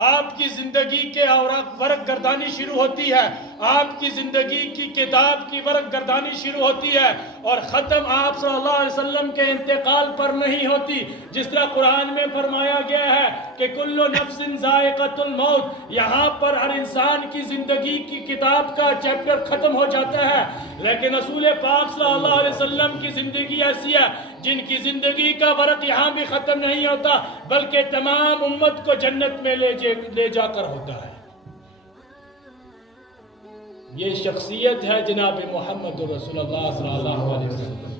آپ کی زندگی کے اوراق ورق گردانی شروع ہوتی ہے، آپ کی زندگی کی کتاب کی ورق گردانی شروع ہوتی ہے، اور ختم آپ صلی اللہ علیہ وسلم کے انتقال پر نہیں ہوتی۔ جس طرح قرآن میں فرمایا گیا ہے کہ کل نفس ذائقۃ الموت، یہاں پر ہر انسان کی زندگی کی کتاب کا چیپٹر ختم ہو جاتا ہے، لیکن رسول پاک صلی اللہ علیہ وسلم کی زندگی ایسی ہے جن کی زندگی کا ورق یہاں بھی ختم نہیں ہوتا، بلکہ تمام امت کو جنت میں لے جا کر ہوتا ہے۔ یہ شخصیت ہے جناب محمد رسول اللہ صلی اللہ علیہ وسلم۔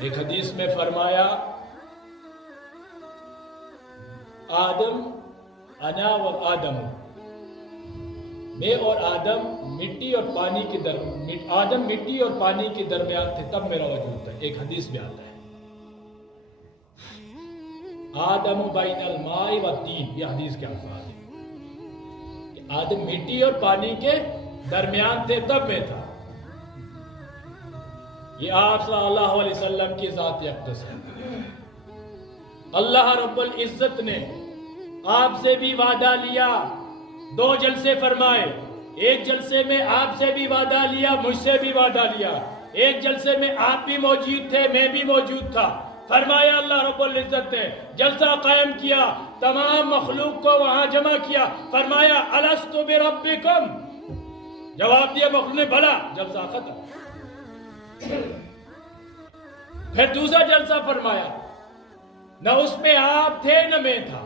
ایک حدیث میں فرمایا آدم انا و آدم، میں اور آدم مٹی اور پانی کے درمیان، آدم مٹی اور پانی کے درمیان تھے تب میرا وجود ہے۔ ایک حدیث میں آتا ہے آدم بین الماء والطین، یہ حدیث کے الفاظ ہیں کہ آدم مٹی اور پانی کے درمیان تھے تب میں تھا۔ یہ آپ صلی اللہ علیہ وسلم کی ذات اقدس ہے۔ اللہ رب العزت نے آپ سے بھی وعدہ لیا، 2 جلسے فرمائے، ایک جلسے میں آپ سے بھی وعدہ لیا، مجھ سے بھی وعدہ لیا، ایک جلسے میں آپ بھی موجود تھے، میں بھی موجود تھا۔ فرمایا اللہ رب العزت نے، جلسہ قائم کیا، تمام مخلوق کو وہاں جمع کیا، فرمایا الست بربکم، جواب دیا مخلوق نے بھلا، جلسہ ختم۔ پھر دوسرا جلسہ فرمایا، نہ اس میں آپ تھے نہ میں تھا،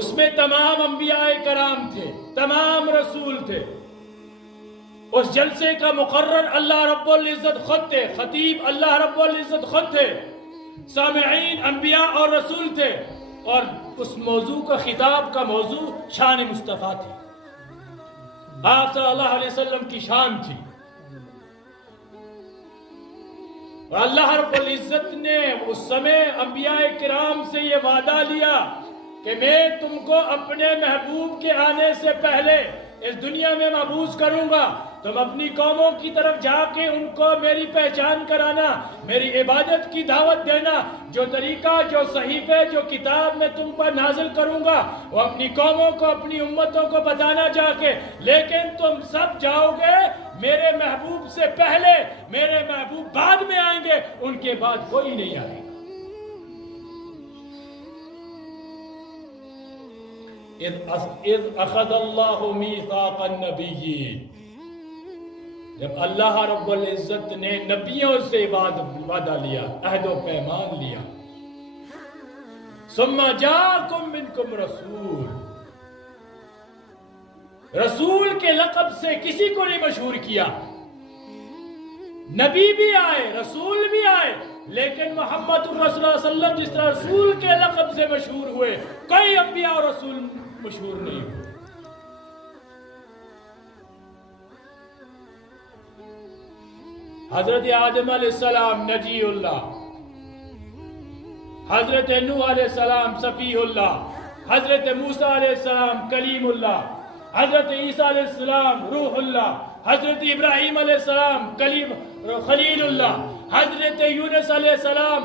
اس میں تمام انبیاء کرام تھے، تمام رسول تھے۔ اس جلسے کا مقرر اللہ رب العزت خود تھے، خطیب اللہ رب العزت خود تھے، سامعین انبیاء اور رسول تھے، اور اس موضوع کا خطاب کا موضوع شان مصطفیٰ تھی، آپ صلی اللہ علیہ وسلم کی شان تھی۔ اور اللہ رب العزت نے اس سمے انبیاء کرام سے یہ وعدہ لیا کہ میں تم کو اپنے محبوب کے آنے سے پہلے اس دنیا میں مبعوث کروں گا، تم اپنی قوموں کی طرف جا کے ان کو میری پہچان کرانا، میری عبادت کی دعوت دینا، جو طریقہ، جو صحیفے، جو کتاب میں تم پر نازل کروں گا وہ اپنی قوموں کو، اپنی امتوں کو بتانا جا کے، لیکن تم سب جاؤ گے میرے محبوب سے پہلے، میرے محبوب بعد میں آئیں گے، ان کے بعد کوئی نہیں آئے گا۔ اذ اخذ اللہ میثاق النبیین، جب اللہ رب العزت نے نبیوں سے وعدہ لیا، عہد و پیمان لیا، ثم جاءکم منکم رسول، رسول کے لقب سے کسی کو نہیں مشہور کیا، نبی بھی آئے، رسول بھی آئے، لیکن محمد رسول اللہ صلی اللہ علیہ وسلم جس طرح رسول کے لقب سے مشہور ہوئے، کوئی انبیاء اور رسول مشہور نہیں ہوئے۔ حضرت آدم علیہ السلام نجی اللہ، حضرت نوح علیہ السلام صفی اللہ، حضرت موسیٰ علیہ السلام کلیم اللہ، حضرت عیسیٰ علیہ السلام روح اللہ، حضرت ابراہیم علیہ السلام خلیل اللہ، حضرت یونس علیہ السلام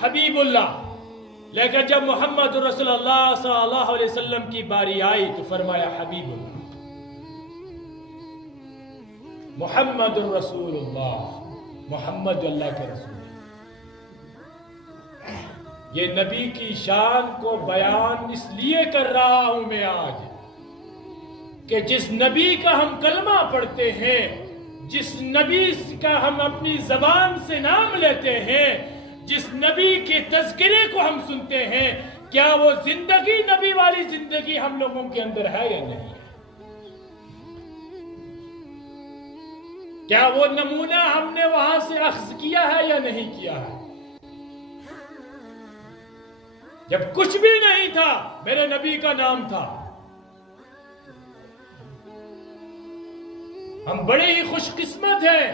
حبیب اللہ، لیکن جب محمد رسول اللہ صلی اللہ علیہ وسلم کی باری آئی تو فرمایا حبیب اللہ، محمد رسول اللہ، محمد اللہ کے رسول۔ یہ نبی کی شان کو بیان اس لیے کر رہا ہوں میں آج کہ جس نبی کا ہم کلمہ پڑھتے ہیں، جس نبی کا ہم اپنی زبان سے نام لیتے ہیں، جس نبی کے تذکرے کو ہم سنتے ہیں، کیا وہ زندگی نبی والی زندگی ہم لوگوں کے اندر ہے یا نہیں ہے؟ کیا وہ نمونہ ہم نے وہاں سے اخذ کیا ہے یا نہیں کیا ہے؟ جب کچھ بھی نہیں تھا میرے نبی کا نام تھا۔ ہم بڑے ہی خوش قسمت ہیں،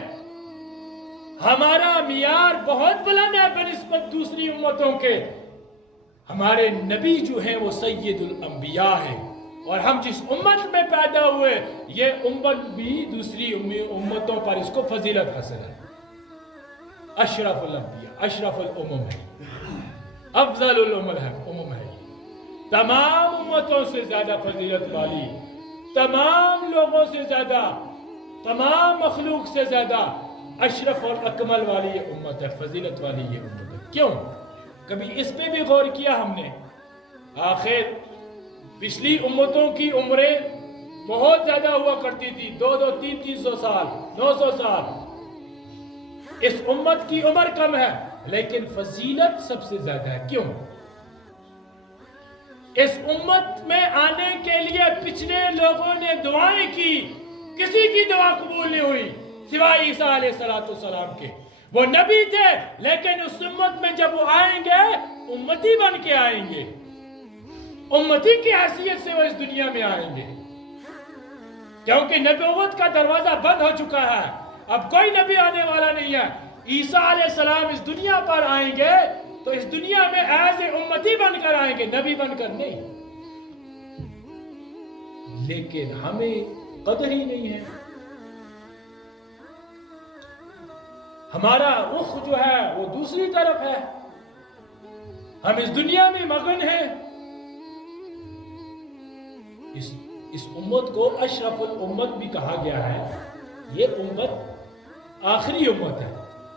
ہمارا معیار بہت بلند ہے بنسبت دوسری امتوں کے۔ ہمارے نبی جو ہیں وہ سید الانبیاء ہیں، اور ہم جس امت میں پیدا ہوئے یہ امت بھی دوسری امتوں پر اس کو فضیلت حاصل ہے، اشرف الانبیاء، اشرف الامم ہے۔ अफजल उम्म है, तमाम उम्मतों से ज्यादा फजीलत वाली, तमाम लोगों से ज्यादा, तमाम मखलूक से ज्यादा अशरफ और अकमल वाली ये उम्मत है, फजीलत वाली ये उम्मत है। क्यों? कभी इस पे भी गौर किया हमने? आखिर पिछली उम्मतों की उम्रें बहुत ज्यादा हुआ करती थी, 200, 300 साल, 900 साल। इस उम्मत की उम्र कम है लेकिन फजीलत सबसे ज्यादा है। क्यों? इस उम्मत में आने के लिए पिछले लोगों ने दुआएं की, किसी की दुआ कबूल नहीं हुई सिवाय ईसा अलैहिस्सलाम के। वो नबी थे लेकिन उस उम्मत में जब वो आएंगे उम्मती बन के आएंगे, उम्मती की हैसियत से वो इस दुनिया में आएंगे, क्योंकि नबूवत का दरवाजा बंद हो चुका है, अब कोई नबी आने वाला नहीं है। ईसा अलैहिस्सलाम इस दुनिया पर आएंगे तो इस दुनिया में एज ए उम्मती बनकर आएंगे, नबी बनकर नहीं। लेकिन हमें कदर ही नहीं है, हमारा रुख जो है वो दूसरी तरफ है, हम इस दुनिया में मगन हैं। इस उम्मत को अशरफुल उम्मत भी कहा गया है। ये उम्मत आखिरी उम्मत है,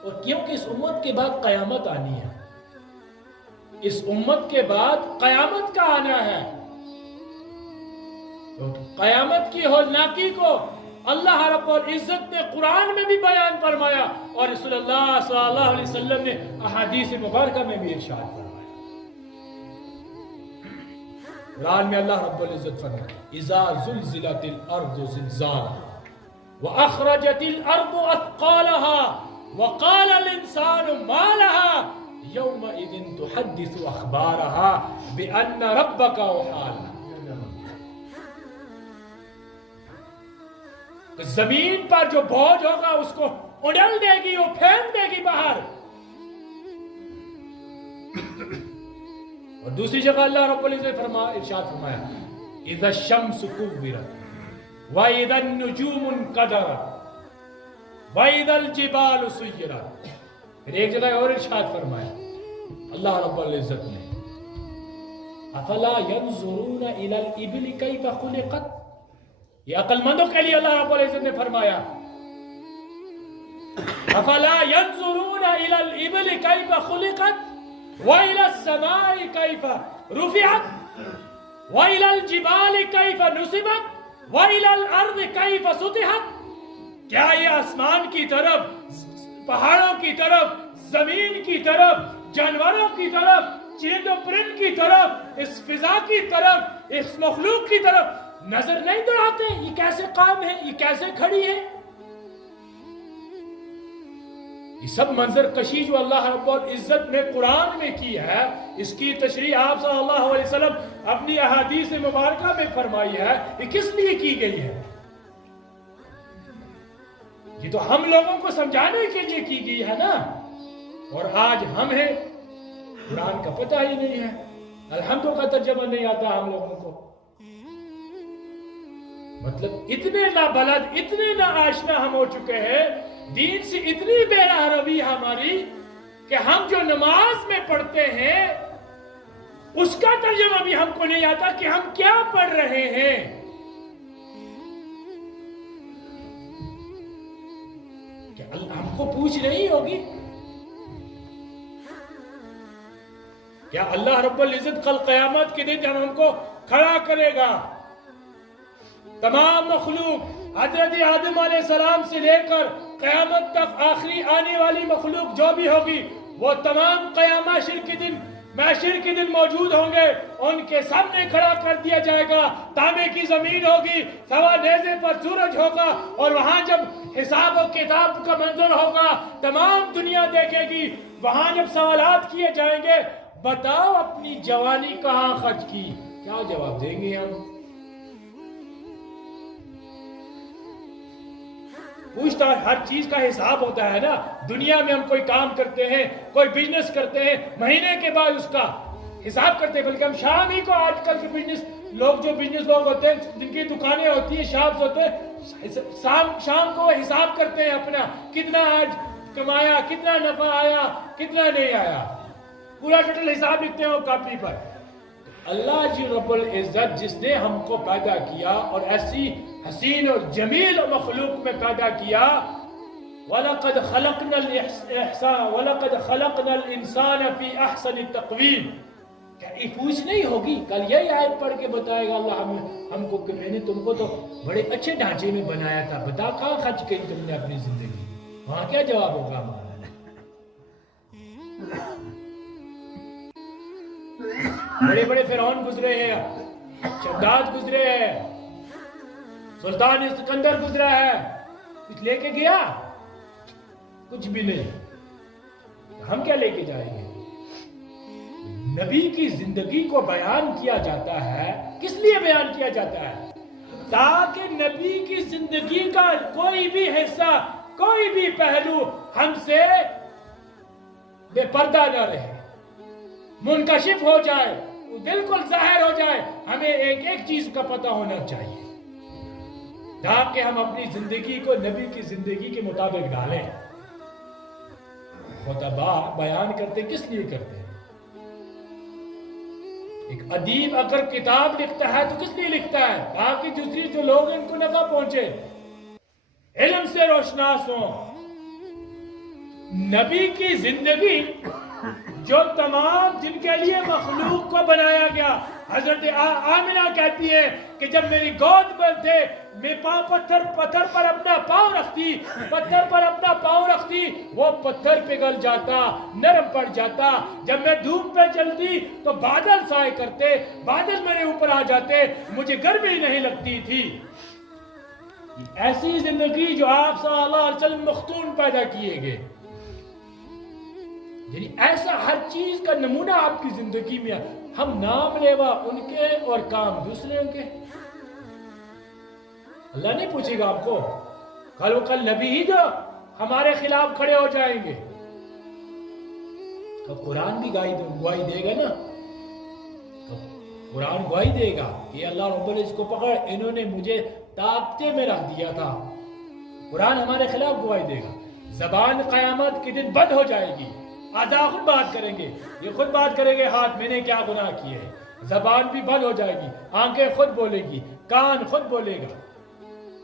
और क्योंकि इस उम्मत के बाद कयामत आनी है, इस उम्मत के बाद कयामत का आना है। तो कयामत की होलनाकी को अल्लाह रब्बुल इज्जत ने कुरान में भी बयान फरमाया और रसूलुल्लाह सल्लल्लाहु अलैहि वसल्लम ने अहादीस मुबारका में भी इरशाद फरमाया। कुरान में अल्लाह रब्बुल इज्जत फरमाया, इज़ा ज़ुलज़िलतिल अर्ज़ु ज़िलज़ालहा व अख़रजतिल अर्ज़ु अथक़ालहा व क़ालल इंसानु मा लहा यौमइज़िन तुहद्दिसु अख़बारहा बिअन्न रब्बका औहालहा। तो जमीन पर जो बोझ होगा उसको उड़ेल देगी, वो फेंक देगी बाहर। और दूसरी जगह अल्लाह रब्बुल इज्जत इरशाद फरमाया, इज़ा शम्सु कुव्विरत व इज़ा नुजूमु क़दरत व इज़ल जिबालु सुय्यरत। फिर एक जगह और इरशाद फरमाया अल्लाह रब्बुल इज्जत ने, अफला यंजुरून इलल इबली कैफ़ खुलिक़त। ये अक्लमंदों के लिए अल्लाह रब्बुल इज्जत ने फरमाया, अफला यंजुरून इलल इबली कैफ़ खुलिक़त व इलस समाई कैफ़ रुफ़िअत व इलल जिबाली कैफ़ नुसिबत व इलल अर्ज़ि कैफ़ सुतिहत। क्या ये आसमान की तरफ, पहाड़ों की तरफ, जमीन की तरफ, जानवरों की तरफ, चींदो परिंद की तरफ, इस फिजा की तरफ, इस मखलूक की तरफ नजर नहीं दौड़ाते? ये कैसे काम है, ये कैसे खड़ी है? ये सब मंजर कशी जो अल्लाह रब्बुल इज्जत ने कुरान में की है, इसकी तशरीह आप सल्लल्लाहु अलैहि वसल्लम अपनी अहादीस मुबारका में फरमाई है, ये किस लिए की गई है? ये तो हम लोगों को समझाने के लिए की गई है ना। और आज हम हैं, कुरान का पता ही नहीं है, अलहम्दु का तर्जुमा नहीं आता हम लोगों को। मतलब इतने ना बलद, इतने ना आशना हम हो चुके हैं, दीन से इतनी बेराह रवी हमारी कि हम जो नमाज में पढ़ते हैं उसका तर्जुमा भी हमको नहीं आता कि हम क्या पढ़ रहे हैं। क्या हमको पूछ रही होगी? क्या अल्लाह रब्बुल इज्जत कल क़यामत के दिन जब हमको खड़ा करेगा, तमाम मखलूक हजरत आदम अलैहिस्सलाम से लेकर क़यामत तक आखिरी आने वाली मखलूक जो भी होगी, वो तमाम क़यामत महशर के दिन मौजूद होंगे, उनके सामने खड़ा कर दिया जाएगा। तांबे की जमीन होगी, सवा नेज़े पर सूरज होगा, और वहां जब हिसाब और किताब का मंजर होगा, तमाम दुनिया देखेगी। वहां जब सवालात किए जाएंगे, बताओ अपनी जवानी कहाँ खर्च की, क्या जवाब देंगे हम? पूछता हर चीज का हिसाब होता है ना। दुनिया में हम कोई काम करते हैं, कोई बिजनेस करते हैं, महीने के बाद उसका हिसाब करते हैं। बल्कि हम शाम ही को, आजकल के बिजनेस लोग होते हैं, जिनकी दुकानें होती है, शॉप्स होते हैं, शाम को हिसाब करते हैं अपना, कितना आज कमाया, कितना नफा आया, कितना नहीं आया। पूरा टोटल हिसाब लिखते हैं वो कॉपी पर। अल्लाह जी रब्बुल इज्जत जिसने हमको पैदा किया और ऐसी हसीन और जमील मखलूक में पैदा किया, वलक़द खलक़नल इंसान फी अहसनि तक़वीम, क्या ये पूछ नहीं होगी? कल यही आयत पढ़ के बताएगा अल्लाह हमको कि मैंने तुमको तो बड़े अच्छे ढांचे में बनाया था, बता कहाँ खर्च की तुमने अपनी जिंदगी? वहां क्या जवाब होगा हमारा? बड़े बड़े फिरौन गुजरे हैं, शद्दाद गुजरे हैं, सुल्तान सिकंदर गुजरा है, कुछ लेके गया? कुछ भी नहीं। हम क्या लेके जाएंगे? नबी की जिंदगी को बयान किया जाता है, किस लिए बयान किया जाता है? ताकि नबी की जिंदगी का कोई भी हिस्सा, कोई भी पहलू हमसे बेपर्दा न रहे, मुनकशिफ हो जाए, बिल्कुल जाहिर हो जाए। हमें एक एक चीज का पता होना चाहिए ताकि हम अपनी जिंदगी को नबी की जिंदगी के मुताबिक डालें। खुतबा बयान करते किस लिए करते हैं? एक अदीब अगर किताब लिखता है तो किस लिए लिखता है? ताकि दूसरी जो लोग इनको नफा पहुंचे, इल्म से रोशनास हो। नबी की जिंदगी जो तमाम जिनके लिए मखलूक को बनाया गया, हजरत आमिना कहती है कि जब मेरी गोद में थे, मैं पत्थर पर अपना पाँव रखती, पत्थर पर अपना पाँव रखती, वो पत्थर पिघल जाता, नरम पड़ जाता। जब मैं धूप पे चलती तो बादल साए करते, बादल मेरे ऊपर आ जाते, मुझे गर्मी नहीं लगती थी। ऐसी जिंदगी जो आप सल्लल्लाहु अलैहि वसल्लम मख्तून पैदा किए गए, यानी ऐसा हर चीज का नमूना आपकी जिंदगी में। हम नाम लेवा उनके और काम दूसरे के। अल्लाह नहीं पूछेगा आपको, कल नबी ही जो हमारे खिलाफ खड़े हो जाएंगे। तो कुरान भी गवाही देगा ना, तो कुरान गवाही देगा कि अल्लाह रब्बुल इज्जत को पकड़, इन्होंने मुझे ताकते में रख दिया था। कुरान हमारे खिलाफ गवाही देगा। जबान कयामत के दिन बंद हो जाएगी, आज़ा खुद बात करेंगे, ये खुद बात करेंगे, हाथ मैंने क्या गुनाह किए। जबान भी बंद हो जाएगी, आंखें खुद बोलेगी, कान खुद बोलेगा,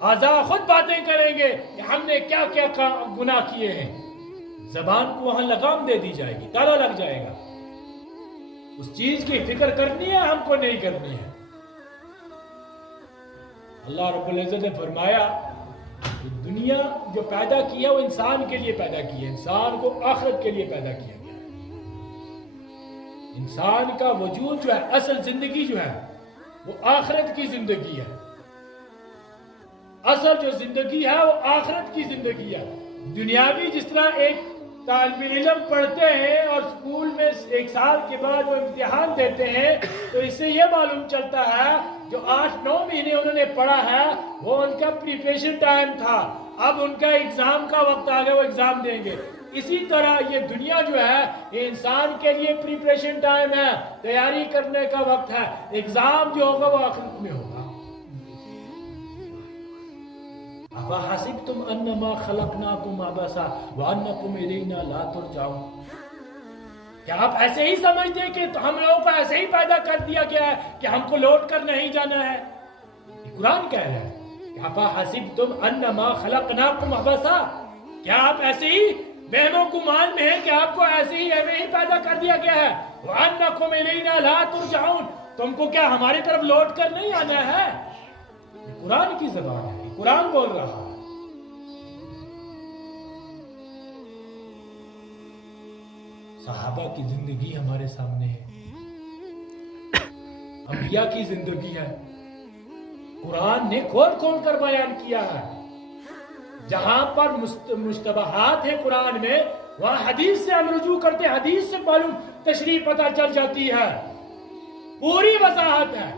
आज़ा खुद बातें करेंगे कि हमने क्या क्या गुनाह किए हैं। जबान को वहां लगाम दे दी जाएगी, ताला लग जाएगा। उस चीज की फिक्र करनी है, हमको नहीं करनी है। अल्लाह रब्बुल इज्जत ने फरमाया दुनिया जो पैदा किया वो इंसान के लिए पैदा किया, इंसान को आखिरत के लिए पैदा किया गया। इंसान का वजूद जो है, असल जिंदगी जो है वो आखिरत की जिंदगी है। असल जो जिंदगी है वो आखिरत की जिंदगी है। दुनियावी जिस तरह एक तालिब इल्म पढ़ते हैं और स्कूल में एक साल के बाद वो इम्तिहान देते हैं, तो इससे ये मालूम चलता है जो 8-9 महीने उन्होंने पढ़ा है वो उनका प्रिपरेशन टाइम था। अब उनका एग्जाम का वक्त आ गया, वो एग्जाम देंगे। इसी तरह ये दुनिया जो है ये इंसान के लिए प्रिपरेशन टाइम है, तैयारी करने का वक्त है। एग्जाम जो होगा वो आखिरत में होगा। अफ़हसिबतुम अन्नमा खलक़नाकुम अबसा व अन्नकुम इलैना ला तुरजाऊन। क्या आप ऐसे ही समझते हैं कि तो हम लोगों को ऐसे ही पैदा कर दिया गया है कि हमको लौट कर नहीं जाना है? कुरान कह रहा है अफ़हसिबतुम अन्नमा खलक़नाकुम अबसा, क्या आप ऐसे ही बहनों गुमान में है कि आपको ऐसे ही पैदा कर दिया गया है? व अन्नकुम इलैना ला तुरजाऊन, तुमको क्या हमारी तरफ लौट कर नहीं आना है? कुरान की ज़बान है, कुरान बोल रहा है। सहाबा की जिंदगी हमारे सामने है, अंबिया की जिंदगी है। कुरान ने खोल खोल कर बयान किया है। जहां पर मुश्तबहात है कुरान में, वहां हदीस से हम रुजू करते, हदीस से मालूम तशरीह पता चल जाती है, पूरी वजाहत है।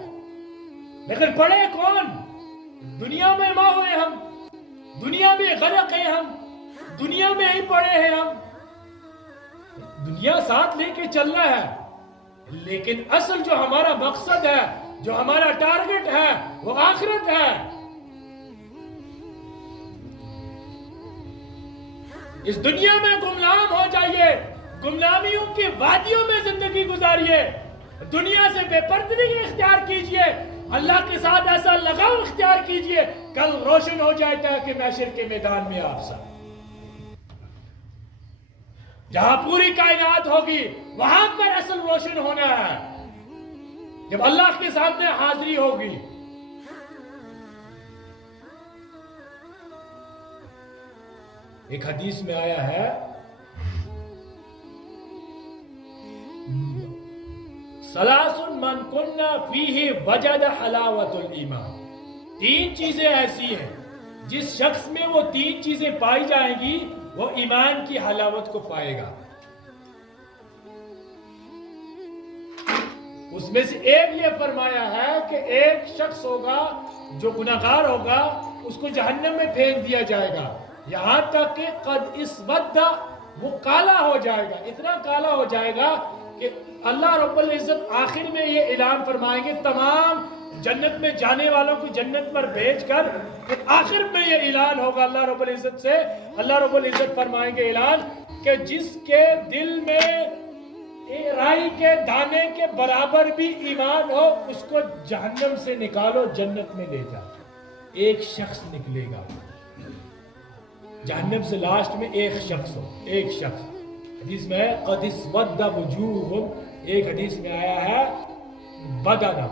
लेकिन पढ़े कौन? दुनिया में माँ हुए हम, दुनिया में गरक है हम, दुनिया में ही पड़े हैं हम। दुनिया साथ लेके चलना है, लेकिन असल जो हमारा मकसद है, जो हमारा टारगेट है, वो आखिरत है। इस दुनिया में गुमनाम हो जाइए, गुमनामियों की वादियों में जिंदगी गुजारिए, दुनिया से बेपर्दगी इख्तियार कीजिए, अल्लाह के साथ ऐसा लगाव इख्तियार कीजिए, कल रोशन हो जाएगा कि महशर के मैदान में आप सब, जहां पूरी कायनात होगी वहां पर असल रोशन होना है, जब अल्लाह के सामने हाजिरी होगी। एक हदीस में आया है, सलासुन मन कुन्ना फीही वजद हलावतुल ईमान। 3 चीजें ऐसी हैं जिस शख्स में वो 3 चीजें पाई जाएंगी वो ईमान की हलावत को पाएगा। उसमें से एक ये फरमाया है कि एक शख्स होगा जो गुनाहगार होगा, उसको जहन्नम में फेंक दिया जाएगा, यहां तक कि कद इसवद्दा, वो काला हो जाएगा, इतना काला हो जाएगा कि अल्लाह रब्बुल इज्जत आखिर में ये ऐलान फरमाएंगे तमाम जन्नत में जाने वालों को जन्नत पर भेजकर, फिर आखिर में ये ऐलान होगा अल्लाह रब्बुल इज्जत से, अल्लाह रब्बुल इज्जत फरमाएंगे ऐलान कि जिसके दिल में राई के दाने के बराबर भी ईमान हो उसको जहन्नम से निकालो, जन्नत में ले जाओ। एक शख्स निकलेगा जहन्नम से, लास्ट में एक शख्स हो, एक शख्स। हदीस में है क़द इस्वद्दा वुजूहुम, एक हदीस में आया है बदना,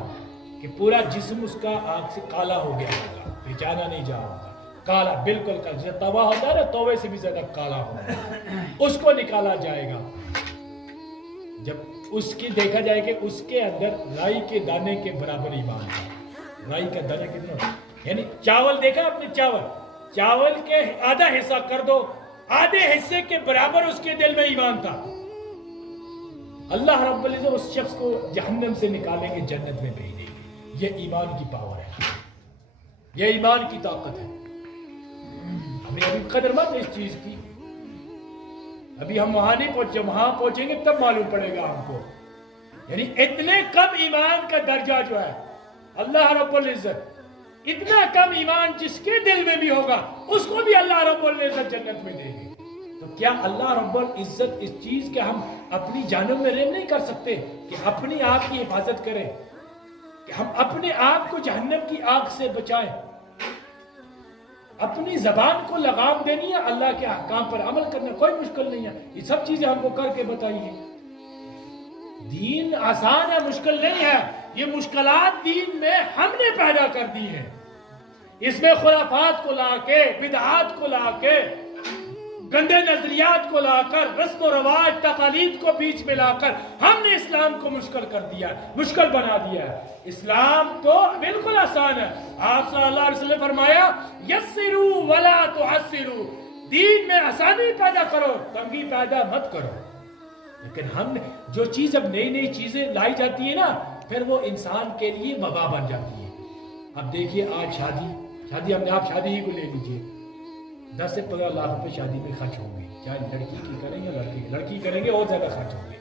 कि पूरा जिस्म उसका आग से काला हो गया होगा, पहचाना नहीं जा होगा, काला, बिल्कुल काला, जैसे तवा होता है ना, तवे से भी ज्यादा काला होगा, उसको निकाला जाएगा। जब उसकी देखा जाए कि उसके अंदर राई के दाने के बराबर ईमान था। राई का दाना कितना, यानी चावल देखा आपने, चावल के आधा हिस्सा कर दो, आधे हिस्से के बराबर उसके दिल में ईमान था। अल्लाह रब्बुल इज्जत उस शख्स को जहन्नम से निकालेंगे, जन्नत में भेजेंगे। ये ईमान की पावर है, ये ईमान की ताकत है। हमें अभी कदर मत इस चीज की, अभी हम वहां नहीं पहुंचे, वहां पहुंचेंगे तब मालूम पड़ेगा हमको। यानी इतने कम ईमान का दर्जा जो है, अल्लाह रब्बुल इज्जत इतना कम ईमान जिसके दिल में भी होगा उसको भी अल्लाह रब्बुल इज्जत जन्नत में देंगे। तो क्या अल्लाह रब्बुल इज्जत इस चीज के हम अपनी जानों में रहम नहीं कर सकते कि अपनी आप की हिफाजत करें, कि हम अपने आप को जहन्नम की आग से बचाएं, अपनी जबान को लगाम देनी है, अल्लाह के अहकाम पर अमल करना कोई मुश्किल नहीं है। ये सब चीजें हमको करके बताइए। दीन आसान है, मुश्किल नहीं है। ये मुश्किलात दीन में हमने पैदा कर दी हैं। इसमें खुराफात को लाके, बिदआत को लाके, गंदे नजरियात को लाकर, रस्म और रवाज, तकालीद को बीच में लाकर हमने इस्लाम को मुश्किल कर दिया, मुश्किल बना दिया है। इस्लाम तो बिल्कुल आसान है। आप सल्लल्लाहु अलैहि वसल्लम फरमाया यस्सिरू वला तुअस्सिरू, दीन में आसानी पैदा करो, तंगी पैदा मत करो। लेकिन हम जो चीज, अब नई नई चीजें लाई जाती है ना, फिर वो इंसान के लिए वबा बन जाती है। अब देखिए आज शादी हमने, आप शादी ही को ले लीजिए, 10 से 15 लाख रुपए शादी में खर्च होंगे, चाहे लड़की की करें या लड़की करेंगे और ज्यादा खर्च होंगे।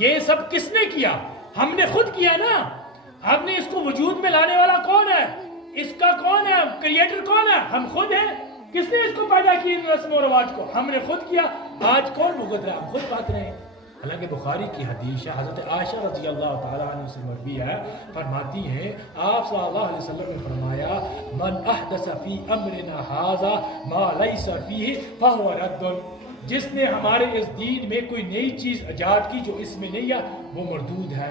ये सब किसने किया? हमने खुद किया ना। हमने इसको वजूद में लाने वाला कौन है? इसका कौन है क्रिएटर? कौन है? हम खुद हैं। किसने इसको पैदा किया? रस्म और रवाज को हमने खुद किया। आज कौन भुगत रहा है? हम खुद बात रहे हैं। हालांकि बुखारी की हदीस है, हजरत आयशा रज़ी अल्लाह तआला अन्हा से मरवी है, फरमाती हैं आप सल्लल्लाहु अलैहि वसल्लम ने फरमाया मन अहदस फी अमरिना हाज़ा मा लैसा फीही फहुव रद्दुन, जिसने हमारे इस दीन में कोई नई चीज इजाद की जो इसमें नहीं है वो मरदूद है।